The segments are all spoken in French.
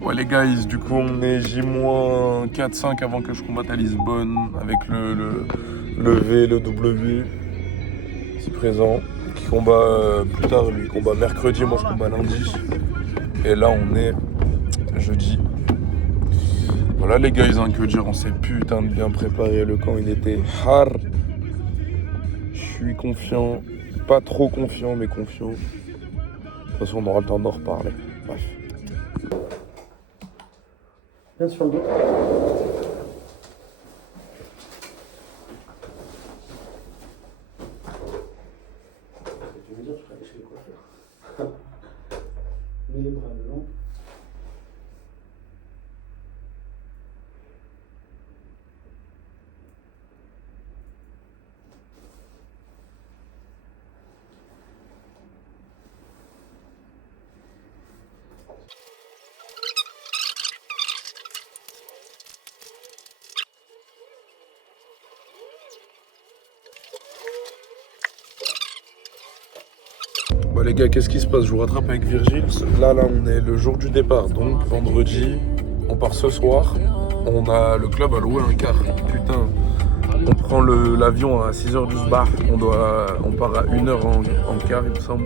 Ouais les guys, du coup on est J-4-5 avant que je combatte à Lisbonne avec le V, le W, ici présent, qui combat plus tard, lui combat mercredi, moi je combat lundi. Et là on est jeudi. Voilà les guys, hein, que dire, on s'est putain de bien préparé, le camp il était hard. Je suis confiant, pas trop confiant mais confiant. De toute façon on aura le temps d'en reparler, bref. Viens sur le dos. Tu veux dire, je serais allé chez le coiffeur. Mets les bras le long. Bon les gars, qu'est-ce qui se passe? Je vous rattrape avec Virgile. Là, on est le jour du départ, donc vendredi. On part ce soir. Le club a loué un car. Putain, on prend l'avion à 6h du bar. On part à 1h en car, il me semble.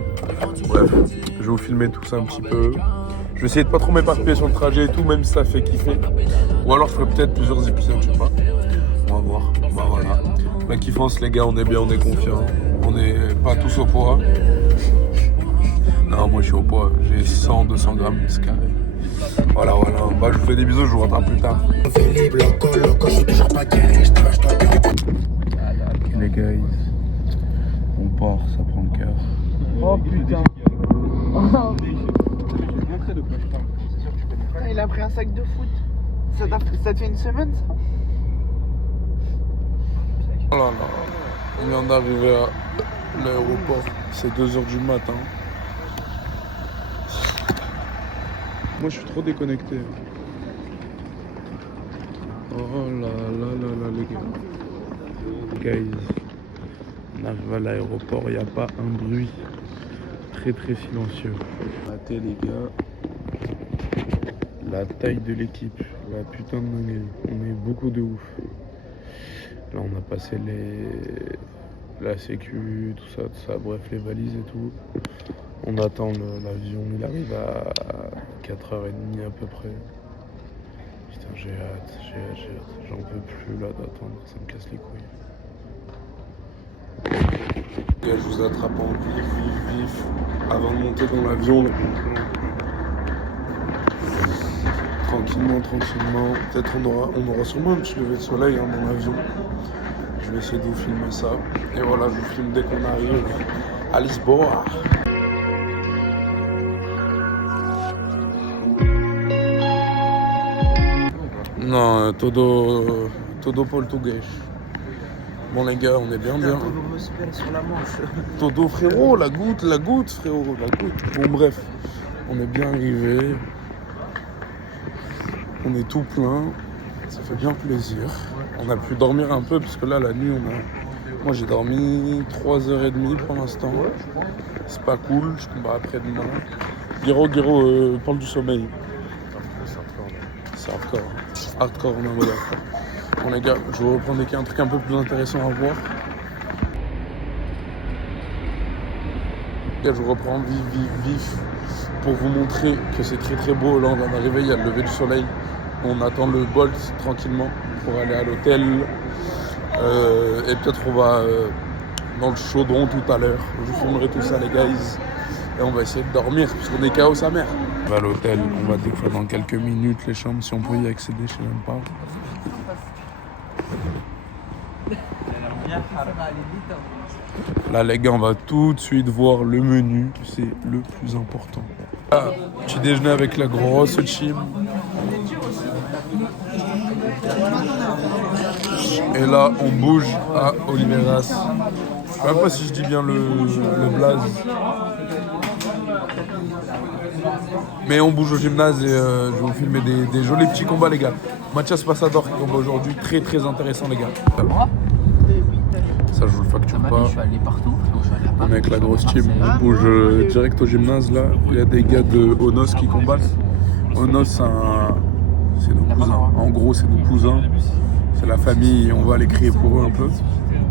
Bref, je vais vous filmer tout ça un petit peu. Je vais essayer de pas trop m'éparpiller sur le trajet et tout, même si ça fait kiffer. Ou alors je ferai peut-être plusieurs épisodes, je sais pas. On va voir. Bah voilà. La kiffance les gars, on est bien, on est confiants. On n'est pas tous au poids. Non, moi je suis au poids, j'ai 100-200 grammes de carré. Voilà. Bah, je vous fais des bisous, je vous rattrape plus tard. Les gars, on part, ça prend le cœur. Oh putain. Il a pris un sac de foot. Ça te fait une semaine ça? Oh là là, on vient d'arriver à l'aéroport, c'est 2h du matin. Moi je suis trop déconnecté. Oh là les gars. Guys, on arrive à l'aéroport, il n'y a pas un bruit. Très silencieux. Ratez les gars. La taille de l'équipe, la putain de dinguerie. On est beaucoup de ouf. Là on a passé la sécu, tout ça, bref les valises et tout. On attend l'avion, il arrive à 4h30 à peu près. Putain j'ai hâte, j'en peux plus là d'attendre, ça me casse les couilles. Là, je vous attrape en vif, avant de monter dans l'avion. Tranquillement. Peut-être on aura sûrement un petit lever de soleil dans l'avion. Je vais essayer de vous filmer ça. Et voilà, je vous filme dès qu'on arrive à Lisboa. Non, todo portugais. Bon les gars, on est bien. Sur la manche. Todo frérot, la goutte frérot, la goutte. Bon bref, on est bien arrivé. On est tout plein, ça fait bien plaisir. On a pu dormir un peu parce que là la nuit moi j'ai dormi 3h30 pour l'instant. C'est pas cool, je combat après-demain. Guiro, parle du sommeil. C'est hardcore, on est en mode hardcore. Bon les gars, je vais vous reprendre un truc un peu plus intéressant à voir. Les gars, je vous reprends vif pour vous montrer que c'est très beau. Là on vient d'arriver, il y a le lever du soleil. On attend le Bolt tranquillement pour aller à l'hôtel. Et peut-être on va dans le chaudron tout à l'heure. Je vous filmerai tout ça les guys. Et on va essayer de dormir parce qu'on est KO sa mère. On va à l'hôtel, on va découvrir dans quelques minutes les chambres si on peut y accéder, je sais même pas. Là les gars, on va tout de suite voir le menu, c'est le plus important. Là, petit déjeuner avec la grosse chim. Et là, on bouge à Oliveiras. Je sais même pas si je dis bien le blaze. Mais on bouge au gymnase et je vais vous filmer des jolis petits combats les gars. Mathias Passador qui combat aujourd'hui, très intéressant les gars. Ça je vous le facture pas. Je suis allé partout. On est avec la grosse team, on bouge direct au gymnase là. Il y a des gars de Onos qui combattent. Onos, c'est nos cousins. En gros, c'est nos cousins. C'est la famille et on va aller crier pour eux un peu.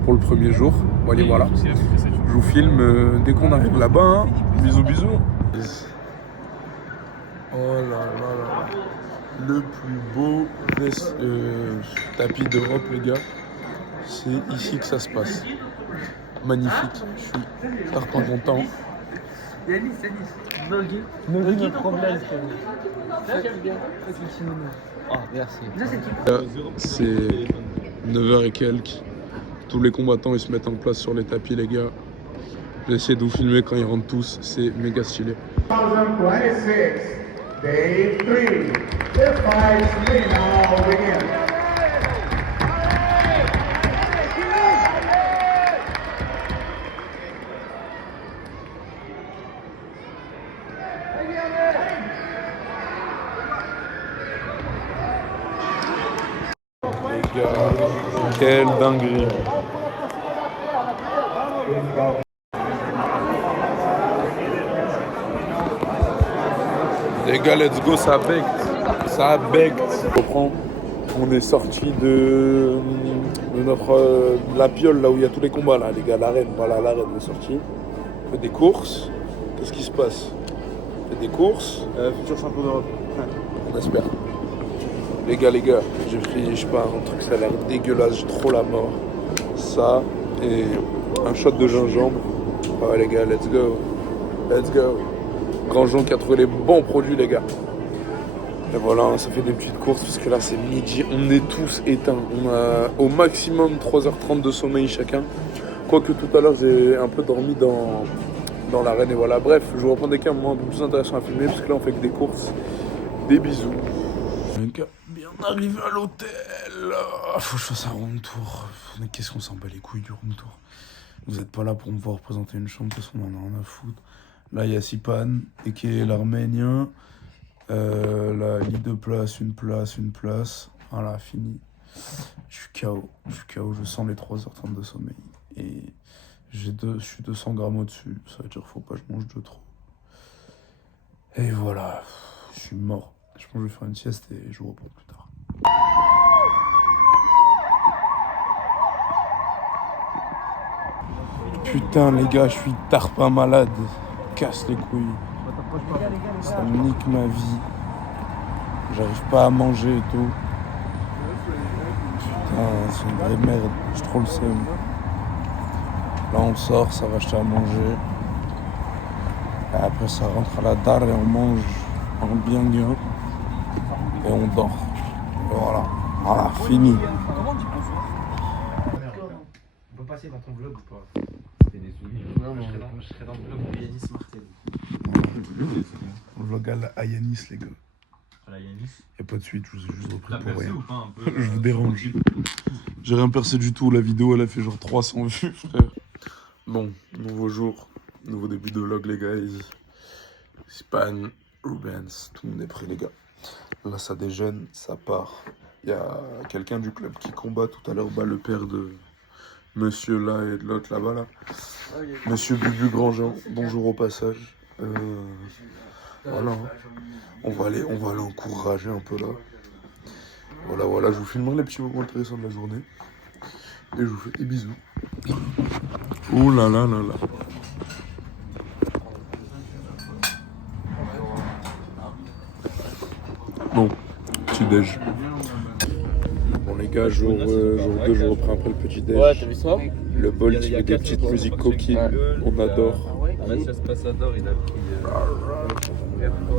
Pour le premier jour. Bon, allez, voilà. Je vous filme dès qu'on arrive là-bas. Hein. Bisous, bisous. Oh là là là. Le plus beau tapis d'Europe, les gars. C'est ici que ça se passe. Magnifique. Je suis archi content. Yanis, Nogui, problème, oh, merci. C'est 9h et quelques. Tous les combattants ils se mettent en place sur les tapis, les gars. J'ai essayé de vous filmer quand ils rentrent tous. C'est méga stylé. 2026, Day 3. The fights may now begin. Les gars, quelle dinguerie. Les gars, let's go, ça becte. Ça becte. On est sorti de notre la piole, là où il y a tous les combats, là, les gars, l'arène. Voilà, l'arène, on est sorti. On fait des courses. Qu'est-ce qui se passe? On fait des courses. Futur champion d'Europe. On espère. Les gars, j'ai pris, je sais pas, un truc, ça a l'air dégueulasse, j'ai trop la mort. Ça, et un shot de gingembre. Ouais, les gars, let's go. Let's go. Grand Jean qui a trouvé les bons produits, les gars. Et voilà, ça fait des petites courses, parce que là, c'est midi, on est tous éteints. On a au maximum 3h30 de sommeil chacun. Quoique tout à l'heure, j'ai un peu dormi dans l'arène, et voilà. Bref, je vous reprends des cas un peu plus intéressants à filmer, parce que là, on fait que des courses. Des bisous. Bien arrivé à l'hôtel. Faut que je fasse un room tour. Mais qu'est-ce qu'on s'en bat les couilles du room tour? Vous n'êtes pas là pour me voir représenter une chambre parce qu'on en a rien à foutre. Là il y a Sipan et qui est l'Arménien. Là lit de place, une place. Voilà, fini. Je suis KO, je sens les 3h30 de sommeil. Et je suis 200 grammes au-dessus. Ça veut dire faut pas que je mange de trop. Et voilà, je suis mort. Je pense que je vais faire une sieste et je vous reprends plus tard. Putain les gars, je suis tarpin malade. Casse les couilles. Ça me nique ma vie. J'arrive pas à manger et tout. Putain, c'est une vraie merde. J'ai trop le seum. Là on sort, ça va acheter à manger. Et après ça rentre à la dalle et on mange en bien bien. Et on dort. Et voilà, fini. On peut passer dans ton vlog ou pas? C'était des souvenirs. Je serais dans le vlog de Yanis Martel. On vlog à Yanis, les gars. À la Yanis. Y'a pas de suite, je vous ai juste repris T'as pour percé rien. ou pas un peu? Je vous dérange. J'ai rien percé du tout. La vidéo, elle a fait genre 300 vues, frère. Bon, nouveau jour, nouveau début de vlog, les gars. Span, Rubens, tout le monde est prêt, les gars. Là, ça déjeune, ça part. Il y a quelqu'un du club qui combat tout à l'heure, le père de monsieur là et de l'autre là-bas, là. Monsieur Bubu Grandjean, bonjour au passage. Voilà, hein. On va aller encourager un peu là. Voilà, je vous filmerai les petits moments intéressants de la journée. Et je vous fais des bisous. Ouh là là là là. Bon, petit déj. Bon les gars, jour 2, je reprends après le petit déj. Ouais, t'as vu ça? Le bol qui met des petites musiques coquines, on adore. Ça se passe adore, il a pris.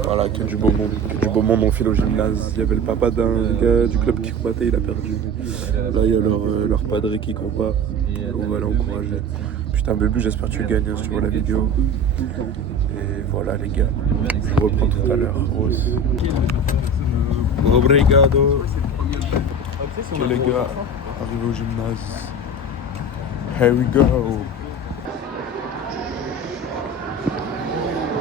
Voilà, que du beau monde, on file au gymnase. Il y avait le papa d'un gars du club qui combattait, il a perdu. Là, il y a leur padré qui combat. On va l'encourager. Putain, Bébu, j'espère que tu gagnes hein, si tu vois la vidéo. Et voilà, les gars. Je vous reprends tout à l'heure. Obrigado. Ok, les gars, arrivé au gymnase. Here we go.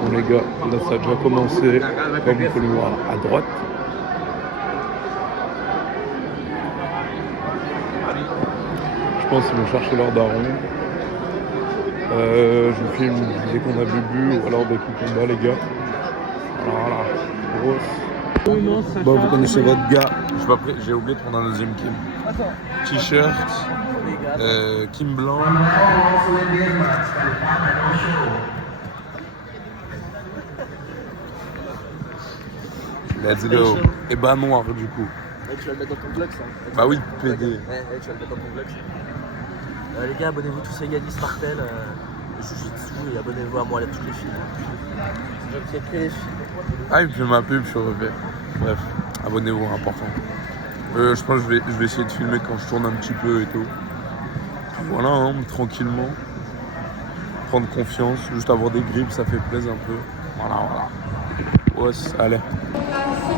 Bon les gars, là ça a déjà commencé, comme vous pouvez le voir à droite. Je pense qu'ils vont chercher leur daron. Je vous filme dès qu'on a Bubu ou alors dès qu'il combat les gars. Alors voilà, grosse. Bon, vous connaissez votre gars. J'ai oublié de prendre un deuxième Kim. T-shirt, Kim blanc. Let's go. Et bah noir du coup. Tu vas le mettre dans ton vlog ça. Bah oui, PD. Tu vas le mettre dans ton vlog ça. Les gars, abonnez-vous tous à Yanis Martel. Jiu-Jitsu et abonnez-vous à moi à toutes les filles. Je vais les filles. Ah, il me fait ma pub, je refais. Bref, abonnez-vous, important. Je pense que je vais essayer de filmer quand je tourne un petit peu et tout. Puis voilà, hein, tranquillement. Prendre confiance, juste avoir des grippes, ça fait plaisir un peu. Voilà. Ouais, allez.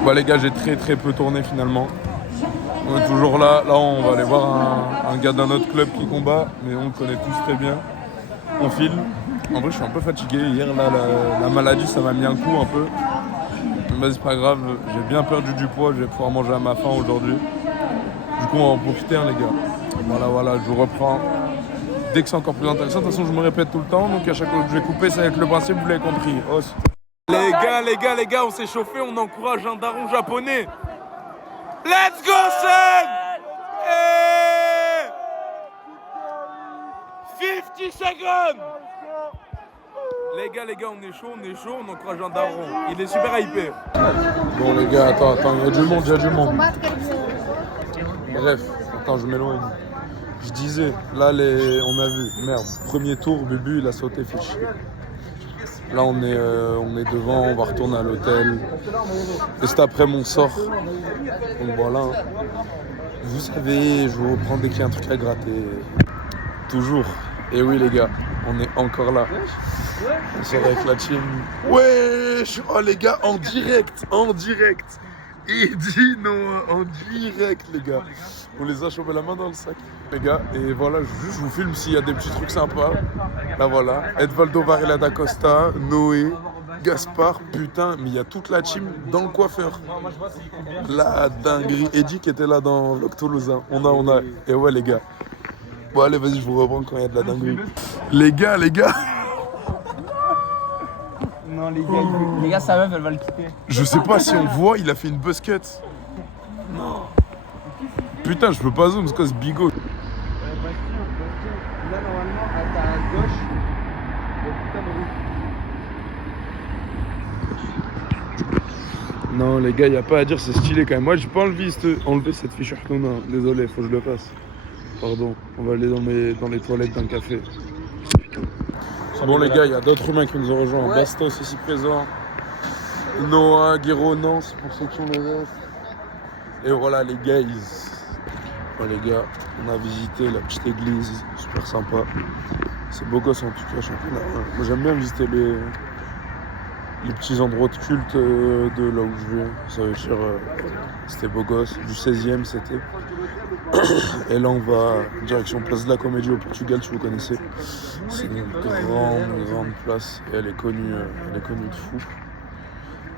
Bah les gars, j'ai très peu tourné finalement. On est toujours là. Là, on va aller voir un gars d'un autre club qui combat, mais on le connaît tous très bien. On file. En vrai, je suis un peu fatigué. Hier, là, la maladie, ça m'a mis un coup un peu. Mais c'est pas grave, j'ai bien perdu du poids. Je vais pouvoir manger à ma faim aujourd'hui. Du coup, on va en profiter, hein, les gars. Voilà, je vous reprends. Dès que c'est encore plus intéressant, de toute façon, je me répète tout le temps. Donc, à chaque fois que je vais couper, ça va être le principe, vous l'avez compris. Os. Les gars, on s'est chauffé. On encourage un daron japonais. Let's go, son! Hey! 50 seconds! Les gars, on est chaud, on encourage un daron. Il est super hypé. Bon les gars, attends, il y a du monde. Bref, attends, je m'éloigne. Je disais, là, on a vu, merde, premier tour, Bubu, il a sauté, fait chier. Là, on est devant, on va retourner à l'hôtel. Et c'est après mon sort. Donc voilà. Vous savez, je vous reprends dès qu'il y a un truc à gratter. Toujours. Et oui, les gars, on est encore là. On sort avec la team. Wesh! Oh, les gars, en direct. Et dit non, en direct, les gars. On les a chopés la main dans le sac, les gars. Et voilà, je vous filme s'il y a des petits trucs sympas. Là, voilà. Edvaldo Varela da Costa, Noé, Gaspard. Putain, mais il y a toute la team dans le coiffeur. La dinguerie. Eddie qui était là dans l'Octolosa. On a. Et ouais, les gars. Bon, allez, vas-y, je vous reprends quand il y a de la dinguerie. Les gars. Non, les gars, sa meuf, elle va le quitter. Je sais pas si on voit, il a fait une busquette. Non. Putain, je peux pas zoom, c'est quoi ce bigot? Là, normalement, t'as à gauche. Non, les gars, y a pas à dire, c'est stylé quand même. Moi, j'ai pas enlevé cette fiche Artona. Désolé, faut que je le fasse. Pardon, on va aller dans les toilettes d'un café. Bon, les gars, il y a d'autres humains qui nous ont rejoints. Ouais. Bastos ici présent. Noah, Guéro, Nance, pour ceux qui ont les rêves. Et voilà, les guys. Bon, les gars, on a visité la petite église. Super sympa. C'est beau gosse en tout cas, championnat. Moi, j'aime bien visiter les petits endroits de culte de là où je vais. Ça veut dire, c'était beau gosse. Du 16e, c'était. Et là, on va direction Place de la Comédie au Portugal, si vous connaissez. C'est une grande place et elle est connue de fou.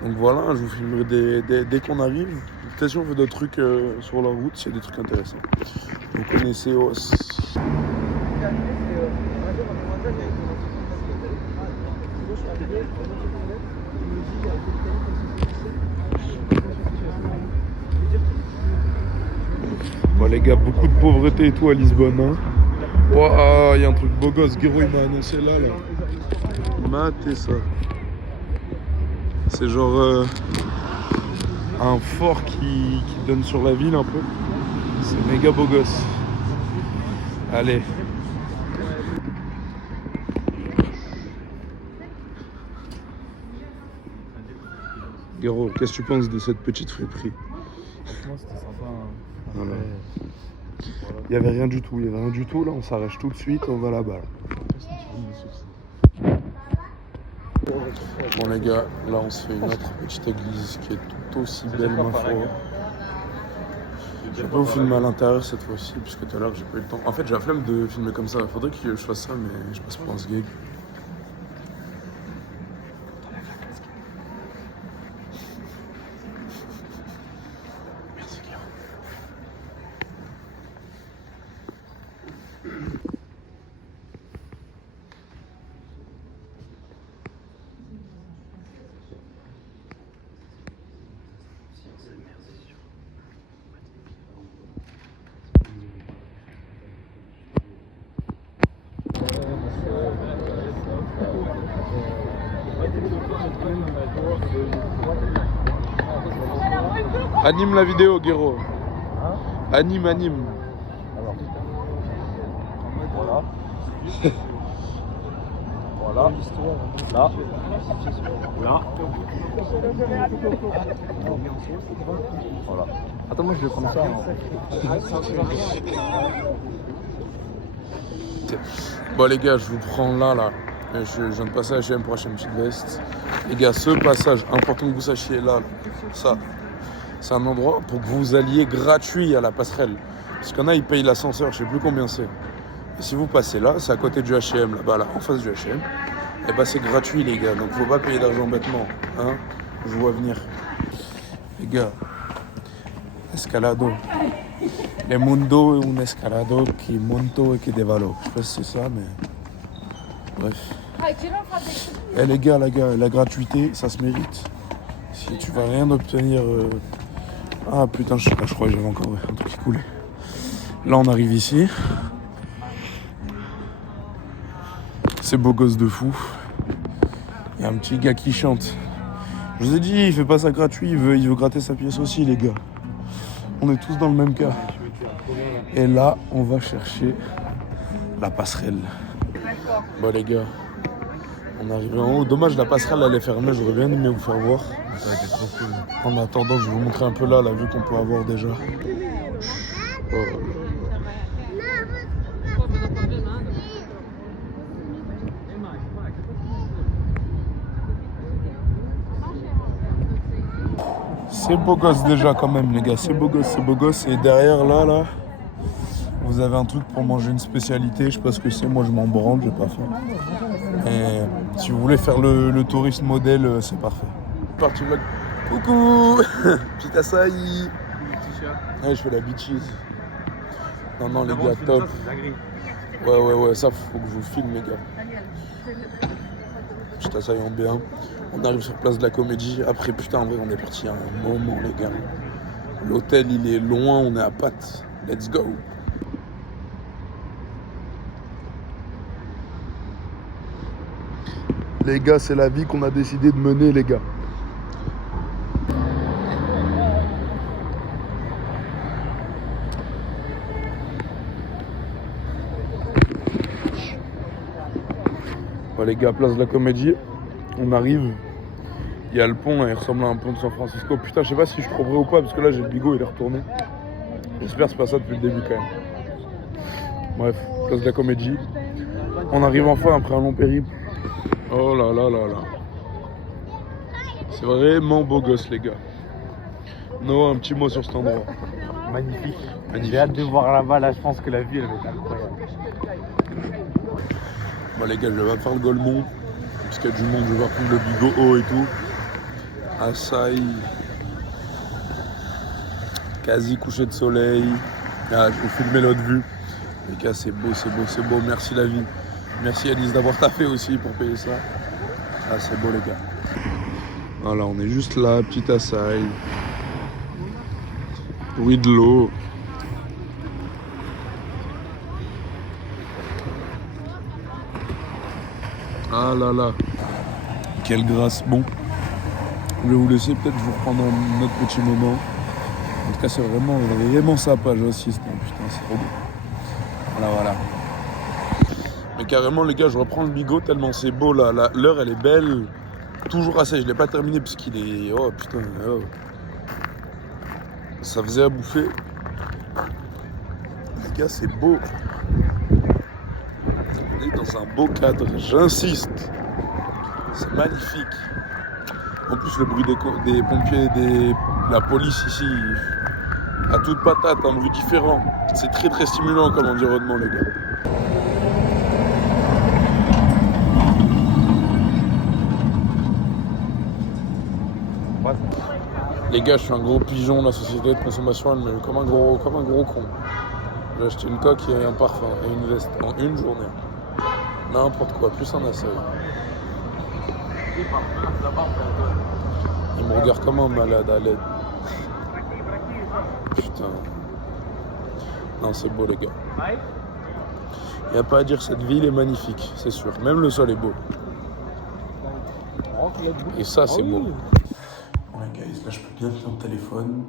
Donc voilà, je vous filmerai dès qu'on arrive. Peut-être si on fait d'autres trucs sur la route, s'il y a des trucs intéressants. Vous connaissez Os. Bon les gars, beaucoup de pauvreté et tout à Lisbonne. Hein. Wow, y a un truc beau gosse, Guéro il m'a annoncé là. Matez ça. C'est genre un fort qui donne sur la ville un peu. C'est méga beau gosse. Allez. Guéro, qu'est-ce que tu penses de cette petite friperie? Franchement, c'était sympa. Hein. Voilà. Il n'y avait rien du tout, là on s'arrête tout de suite, on va là-bas. Bon les gars, là on se fait une autre petite église qui est tout aussi belle ma foi. Je vais pas vous filmer à l'intérieur cette fois-ci, puisque tout à l'heure j'ai pas eu le temps. En fait j'ai la flemme de filmer comme ça, faudrait que je fasse ça mais je passe pour un sgeg. Anime la vidéo, Guéro. Hein? Anime. Alors. Voilà. Voilà. Là. Là. Voilà. Attends, moi je vais prendre ça. Bon les gars, je vous prends là. Je viens de passer à H&M pour acheter une petite veste. Les gars, ce passage, important que vous sachiez là, ça, c'est un endroit pour que vous alliez gratuit à la passerelle. Parce qu'il y en a, ils payent l'ascenseur, je sais plus combien c'est. Et si vous passez là, c'est à côté du H&M, là-bas, là, en face du H&M. Et bah c'est gratuit les gars, donc faut pas payer d'argent bêtement. Hein, je vous vois venir. Les gars, escalado. Le mundo es un escalado qui monto et qui dévalo. Je sais pas si c'est ça, mais... Bref. Et les gars, la gratuité, ça se mérite. Si tu vas rien obtenir... Ah putain, je crois que j'avais encore un truc qui coulait. Là, on arrive ici. C'est beau gosse de fou. Il y a un petit gars qui chante. Je vous ai dit, il fait pas ça gratuit, il veut gratter sa pièce aussi, les gars. On est tous dans le même cas. Et là, on va chercher la passerelle. Bon les gars, on arrive en haut. Dommage, la passerelle elle est fermée, j'aurais bien aimé vous faire voir. Ça a été trop cool. En attendant, je vais vous montrer un peu là, la vue qu'on peut avoir déjà. Oh. C'est beau gosse déjà quand même les gars, c'est beau gosse. Et derrière là, vous avez un truc pour manger une spécialité, je sais pas ce que c'est, moi je m'en branle, j'ai pas faim. Et si vous voulez faire le touriste modèle, c'est parfait. Parti vlog. Coucou. Petit açaï. Ouais, je fais la bitches. Non les gars, top. Ouais, ça faut que je vous filme les gars. Petit açaï en bien. On arrive sur place de la Comédie. Après, putain, en vrai, on est parti à un moment, les gars. L'hôtel, il est loin, on est à Pâtes. Let's go. Les gars, c'est la vie qu'on a décidé de mener, les gars. Bon, les gars, place de la Comédie. On arrive, il y a le pont, il ressemble à un pont de San Francisco. Putain, je sais pas si je suis trop vrai ou pas, parce que là j'ai le bigot, il est retourné. J'espère que c'est pas ça depuis le début quand même. Bref, place de la Comédie. On arrive enfin après un long périple. Oh là là là là. C'est vraiment beau gosse les gars. Noah, un petit mot sur cet endroit. Magnifique. J'ai hâte de voir là-bas, là je pense que la vue elle va être incroyable. Bon les gars, je vais faire le Golemont. Parce qu'il y a du monde, je vais prendre le bigot haut et tout. Açaï. Quasi coucher de soleil. Ah, je vais filmer l'autre vue. Les gars, c'est beau. Merci la vie. Merci Alice d'avoir taffé aussi pour payer ça. Ah, c'est beau les gars. Voilà, on est juste là, petit açaï. Bruit de l'eau. Ah là là, quelle grâce. Bon, je vais vous laisser, peut-être je vais reprendre un autre petit moment. En tout cas, c'est vraiment sympa, j'insiste. Putain, c'est trop beau. Voilà. Mais carrément, les gars, je reprends le bigot tellement c'est beau là. L'heure, elle est belle. Toujours assez, je l'ai pas terminé parce qu'il est... Oh putain, oh. Ça faisait à bouffer. Les gars, c'est beau. On est dans un beau cadre, j'insiste. C'est magnifique. En plus, le bruit des pompiers, de la police ici, à toute patate, un bruit différent. C'est très très stimulant comme environnement, les gars. Les gars, je suis un gros pigeon, la société de consommation, elle me met comme un gros con. J'ai acheté une coque et un parfum et une veste en une journée. N'importe quoi, plus un açaï. Il me regarde comme un malade à l'aide. Putain. Non, c'est beau les gars. Il n'y a pas à dire, cette ville est magnifique, c'est sûr. Même le sol est beau. Et ça, c'est beau. Bon les gars, là je peux bien faire le téléphone.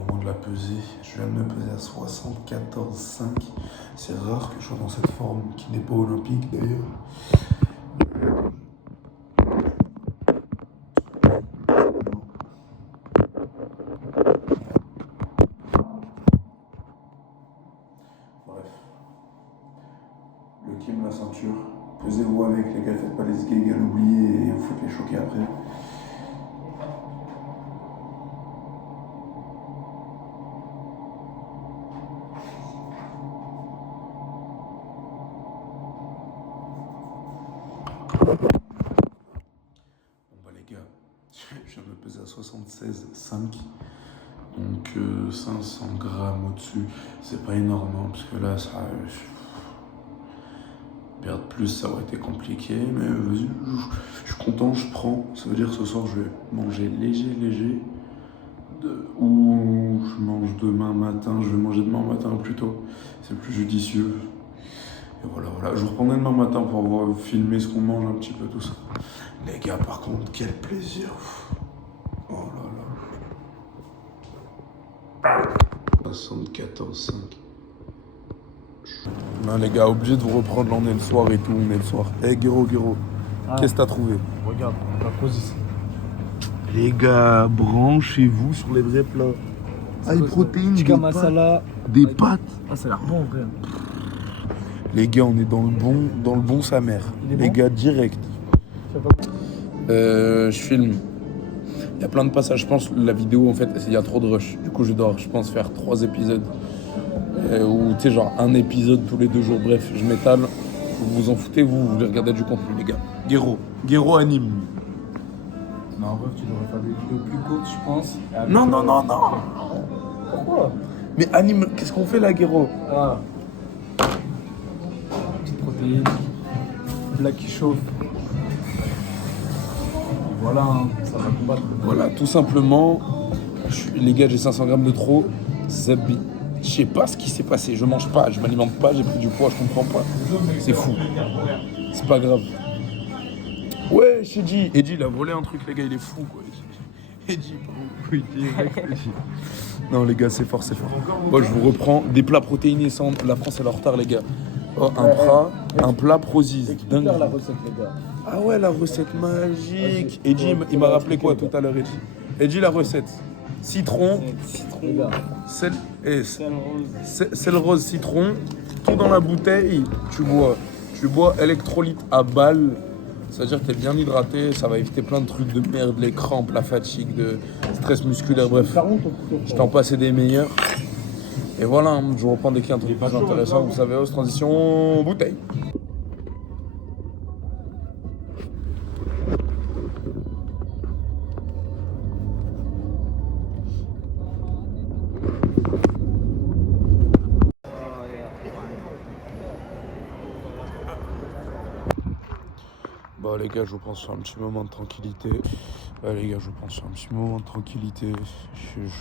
moment de la pesée. Je viens de me peser à 74,5. C'est rare que je sois dans cette forme qui n'est pas olympique d'ailleurs. Bref. Le kim, la ceinture. Pesez-vous avec les gars, faites pas les gigs à l'oublier et vous faites les choquer après. Bon bah les gars, je viens de me peser à 76,5. Donc 500 grammes au-dessus, c'est pas énorme hein, parce que là ça... perdre plus ça aurait été compliqué, mais vas-y, je suis content, je prends. Ça veut dire que ce soir je vais manger léger. Ou je mange demain matin, je vais manger demain matin plutôt, c'est plus judicieux. Et voilà, je vous reprendrai demain matin pour voir, filmer ce qu'on mange un petit peu tout ça. Les gars par contre, quel plaisir. Oh là là. 74,5. Non les gars, obligé de vous reprendre, là on est le soir et tout, on est le soir. Hey Guéro, qu'est-ce que t'as trouvé? Regarde, la position. Les gars, branchez-vous sur les vrais plats. Ah, les protéines, Tikka masala. des pâtes. Ah, ça a l'air bon, frère. Les gars, on est dans le bon sa mère. Les bon gars, direct. Je filme. Il y a plein de passages. Je pense la vidéo, en fait, il y a trop de rush. Du coup, je dois, je pense, faire 3 épisodes. Ou, tu sais, genre un épisode tous les 2 jours. Bref, je m'étale. Vous vous en foutez, vous voulez regarder du contenu, les gars. Guéro anime. Non, en vrai, tu devrais faire des vidéos plus courtes, je pense. Non. Pourquoi? Mais anime, qu'est-ce qu'on fait là, Guéro? Ah. Petite protéine. Plat qui chauffe. Et voilà, hein, ça va combattre. Voilà, tout simplement, les gars, j'ai 500 grammes de trop. Zabi. Je sais pas ce qui s'est passé. Je mange pas, je m'alimente pas, j'ai pris du poids, je comprends pas. C'est fou. C'est pas grave. Ouais, Eddie, il a volé un truc, les gars, il est fou, quoi. Eddie, oui, non, les gars, c'est fort. Bon, je vous reprends. Des plats protéinés sans... La France, elle est en retard, les gars. Oh, un plat Prozis. Dingue. La recette, les gars. Ah ouais, la recette magique. Eddie, il m'a rappelé quoi tout à l'heure, Eddie? Eddie, la recette. Citron, sel rose, citron, tout dans la bouteille. Tu bois électrolyte à balles. C'est-à-dire que t'es bien hydraté, ça va éviter plein de trucs de merde, les crampes, la fatigue, de stress musculaire, bref. Je t'en passe des meilleurs. Et voilà, je vous reprends dès qu'il y a un truc plus intéressant, vous savez, transition bouteille. Bah les gars, je vous prends sur un petit moment de tranquillité. Je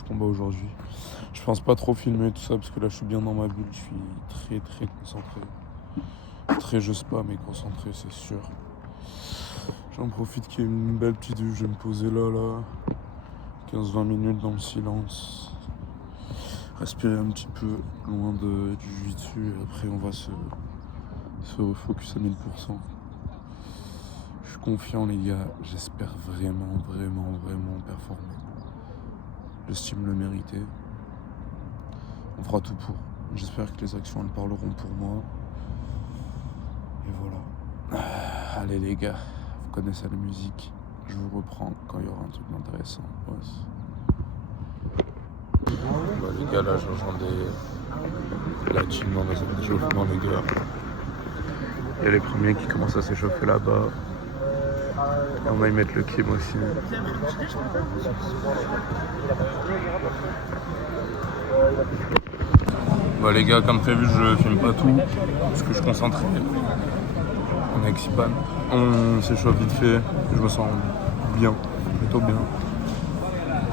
combat aujourd'hui. Je pense pas trop filmer tout ça parce que là je suis bien dans ma bulle. Je suis très concentré. Très je sais pas mais concentré c'est sûr. J'en profite qu'il y ait une belle petite vue. Je vais me poser là. 15-20 minutes dans le silence. Respirer un petit peu loin du jiu-jitsu et après on va se refocus à 1000%. Je suis confiant les gars, j'espère vraiment performer. J'estime le mériter. On fera tout pour. J'espère que les actions elles parleront pour moi. Et voilà. Allez les gars, vous connaissez la musique. Je vous reprends quand il y aura un truc d'intéressant. Bah, les gars là je rejoins la team dans la zone d'échauffement les gars. Il y a les premiers qui commencent à s'échauffer là-bas. Et on va y mettre le kim aussi. Bah les gars, comme prévu, je filme pas tout parce que je suis concentré. On est avec Sipan. On s'échauffe vite fait. Je me sens bien, plutôt bien.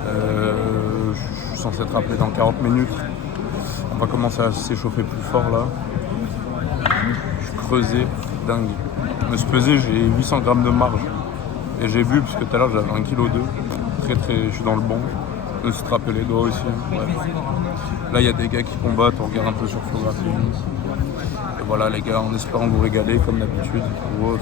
Je suis censé être rappelé dans 40 minutes. On va commencer à s'échauffer plus fort là. Je suis creusé, dingue. Je me suis pesé, j'ai 800 grammes de marge. Et j'ai vu, parce que tout à l'heure j'avais 1,2 kg. Je suis dans le bon. On se trapper les doigts aussi. Ouais. Là, il y a des gars qui combattent, on regarde un peu sur photographie. Et voilà, les gars, en espérant vous régaler comme d'habitude. Wow.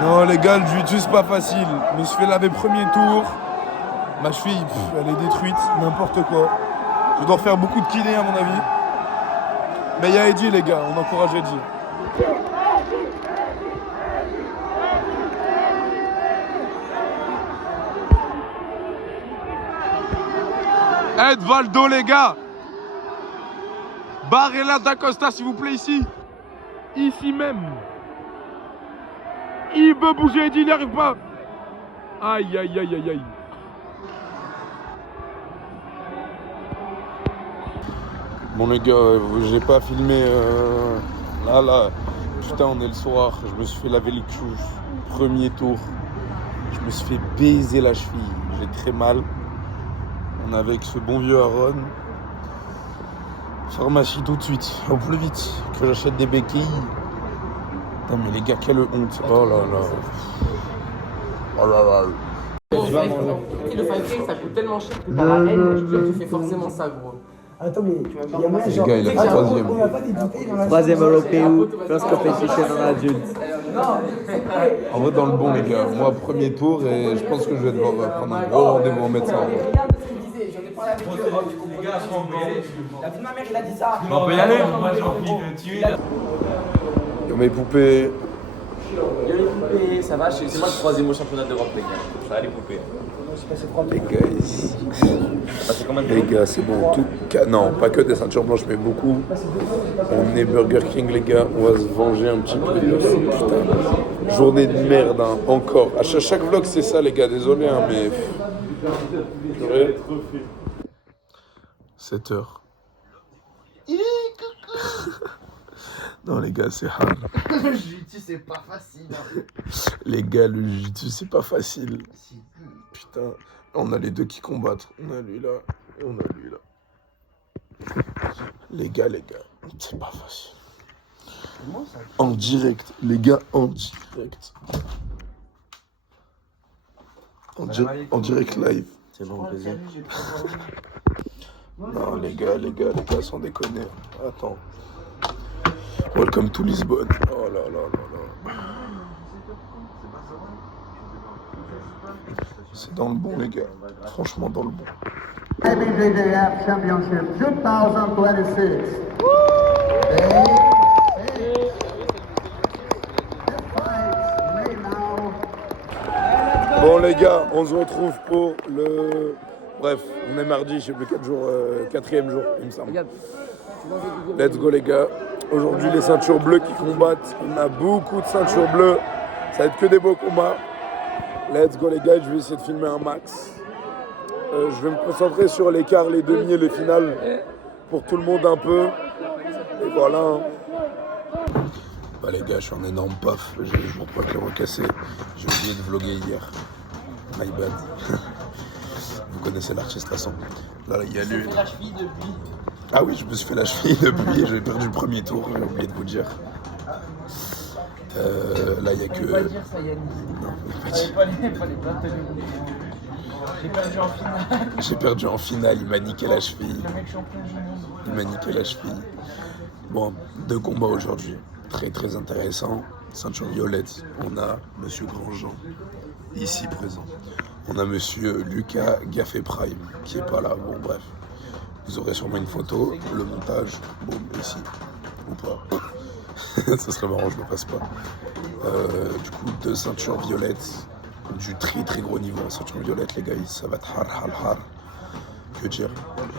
Non les gars, le jiu-jitsu c'est pas facile. Je me suis fait laver premier tour. Ma cheville, elle est détruite, n'importe quoi. Je dois refaire beaucoup de kiné à mon avis. Mais il y a Eddie les gars, on encourage Eddie. Ed Valdo les gars. Barrella d'Acosta s'il vous plaît ici. Ici même. Il veut bouger Eddie, il n'y arrive pas. Aïe aïe aïe aïe aïe. Bon les gars, j'ai pas filmé là, putain on est le soir, je me suis fait laver les couches, premier tour, je me suis fait baiser la cheville, j'ai très mal, on est avec ce bon vieux Aaron, pharmacie tout de suite, au plus vite, que j'achète des béquilles, putain mais les gars quelle honte, oh là là, oh là là. Le fight cake ça coûte tellement cher que par la haine, tu fais forcément ça gros. Attends, mais il y a moyen, genre, gars, il a fait troisième. On n'a pas débuté dans la Troisième européen, first competition en adulte. En vrai dans le bon les gars, moi premier tour et je pense que je vais devoir prendre un gros rendez-vous en médecin. Regarde ce qu'il disait, j'en ai parlé avec eux. La vie de ma mère, il a dit ça. On peut y aller, moi j'ai envie de tuer. Yo mes poupées. Yo les poupées, ça va, c'est moi le troisième au championnat d'Europe les gars. Ça va les poupées. Les gars, c'est bon. Tout cas, non, pas que des ceintures blanches, mais beaucoup. On est Burger King, les gars. On va se venger un petit peu. Putain, journée de merde, hein. Encore. À chaque vlog, c'est ça, les gars. Désolé, hein, mais. 7h. Non, les gars, c'est hard. Le jiu-jitsu, c'est pas facile. Les gars, le jiu-jitsu, c'est pas facile. Putain, on a les deux qui combattent. On a lui là et on a lui là. Les gars, c'est pas facile. En direct, les gars, en direct. En direct live. C'est bon, plaisir. Non, les gars, sans déconner. Attends. Welcome to Lisbonne. Oh là là là là. C'est dans le bon, les gars. Franchement, dans le bon. IBJJF Championship 2026. Bon, les gars, on se retrouve pour le... Bref, on est mardi, je sais plus quel jour, quatrième jour, il me semble. Let's go, les gars. Aujourd'hui, les ceintures bleues qui combattent. On a beaucoup de ceintures bleues. Ça va être que des beaux combats. Let's go, les gars. Je vais essayer de filmer un max. Je vais me concentrer sur les quarts, les demi et les finales pour tout le monde un peu. Et voilà. Bah les gars, je suis en énorme paf. Je m'en pas que le recasser. J'ai oublié de vlogger hier. My bad. Vous connaissez l'artiste de toute façon. Là, il y a lui. la cheville depuis. Ah oui, je me suis fait la cheville depuis. J'ai perdu le premier tour. J'ai oublié de vous dire. Là, il n'y a que. Faut pas dire ça, Yannick. Non, Fallait pas te J'ai perdu en finale. j'ai perdu en finale. Il m'a niqué la cheville. Le mec champion du monde. Il m'a niqué la cheville. Bon, 2 combats aujourd'hui. Très très intéressant. Ceinture violette. On a Monsieur Grandjean, ici présent. On a Monsieur Lucas Gaffé Prime, qui est pas là. Bon, bref. Vous aurez sûrement une photo, le montage. Bon, ici. Ou pas. Ça serait marrant, je le passe pas. Du coup, 2 ceintures violettes. Du très très gros niveau. Ceinture violette, les gars, ça va être har. Que dire,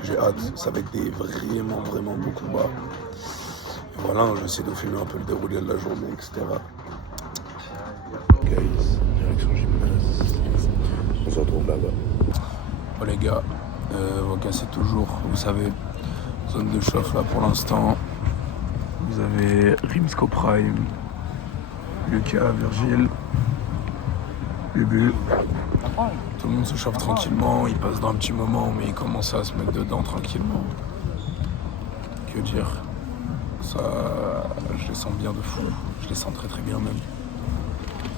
j'ai hâte. Ça va être des vraiment beaux combats. Et voilà, je vais essayer de vous filmer un peu le déroulé de la journée, etc. Guys, direction gymnase. On se retrouve là-bas. Bon les gars, Voca c'est toujours, vous savez, zone de chauffe là pour l'instant. Vous avez Rimsco Prime, Lucas, Virgile, Bubu. Tout le monde se chauffe tranquillement, il passe dans un petit moment, mais il commence à se mettre dedans tranquillement. Que dire, ça, je les sens bien de fou, je les sens très bien même.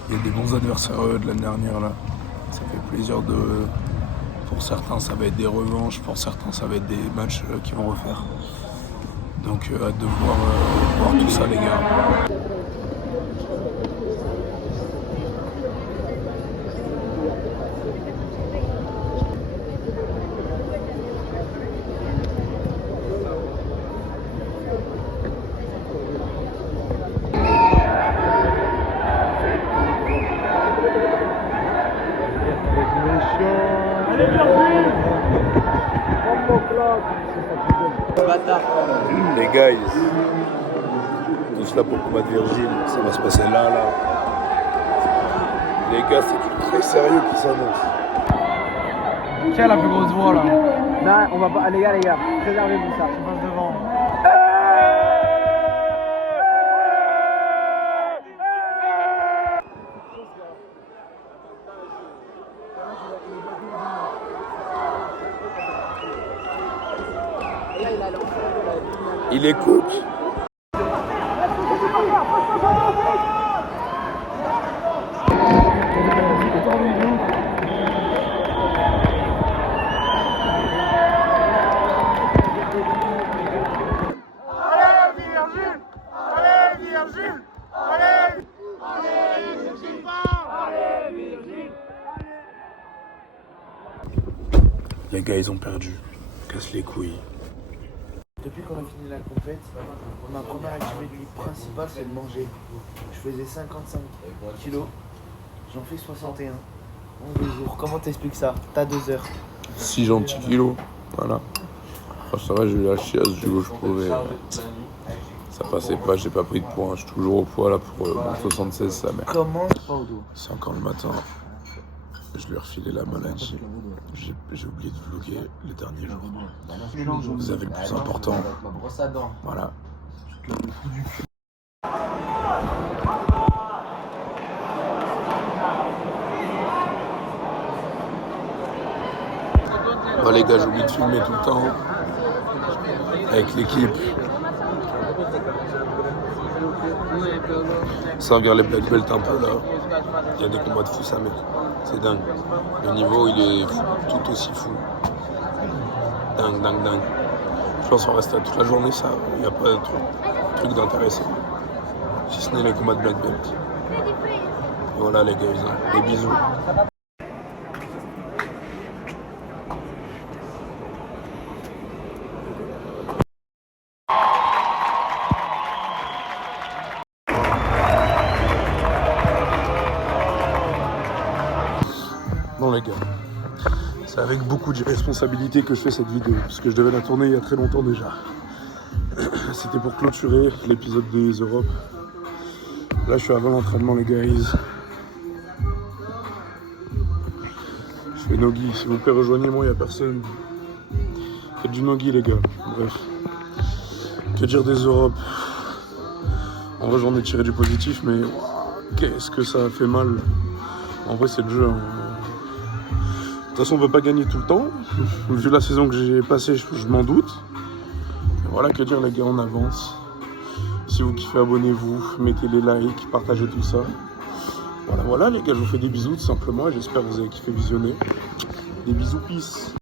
Il y a des bons adversaires de l'année dernière là, ça fait plaisir de... Pour certains ça va être des revanches, pour certains ça va être des matchs qu'ils vont refaire. Donc hâte de voir tout ça les gars. Les guys, tous là pour combattre Virgile, ça va se passer là. Les gars, c'est du très sérieux qui s'annonce. Qui a la plus grosse voix là? Non, on va pas. Les gars, préservez-vous ça. On passe devant. Il est cook. Les gars, ils ont perdu. Casse les couilles. Depuis qu'on a fini la compète, ma première activité principale c'est de manger. Je faisais 55 kilos, j'en fais 61 en 2 jours. Comment t'expliques ça? T'as 2 heures. 6 gentils kilos, voilà. Oh, ça va, j'ai eu la chiasse du coup je pouvais. Ça passait pas, j'ai pas pris de poids. Je suis toujours au poids là pour 76, ça merde. Comment? Pas au dos. C'est encore le matin. Je lui ai refilé la maladie. J'ai oublié de vlogger les derniers jours. Vous avez le plus important. Voilà. Bon les gars, j'oublie de filmer tout le temps avec l'équipe. Ça regarde les black belts un peu là. Il y a des combats de fou ça mec. C'est dingue. Le niveau il est tout aussi fou. Dingue. Je pense qu'on reste là toute la journée ça. Il n'y a pas de truc d'intéressant. Si ce n'est les combats de black belt. Et voilà les gars, des bisous. Bon les gars, c'est avec beaucoup d'irresponsabilité que je fais cette vidéo, parce que je devais la tourner il y a très longtemps déjà. C'était pour clôturer l'épisode des Europes. Là je suis avant l'entraînement les guys. Je Je fais Nogi, s'il vous plaît, rejoignez-moi, il n'y a personne. Faites du Nogi, les gars. Bref. Que dire des Europes? En vrai, j'en ai tiré du positif, mais wow, qu'est-ce que ça a fait mal. En vrai, c'est le jeu. Hein. De toute façon, on ne peut pas gagner tout le temps. Vu la saison que j'ai passée, je m'en doute. Et voilà, que dire, les gars, on avance. Si vous kiffez, abonnez-vous, mettez des likes, partagez tout ça. Voilà, les gars, je vous fais des bisous tout simplement et j'espère que vous avez kiffé visionner. Des bisous, peace.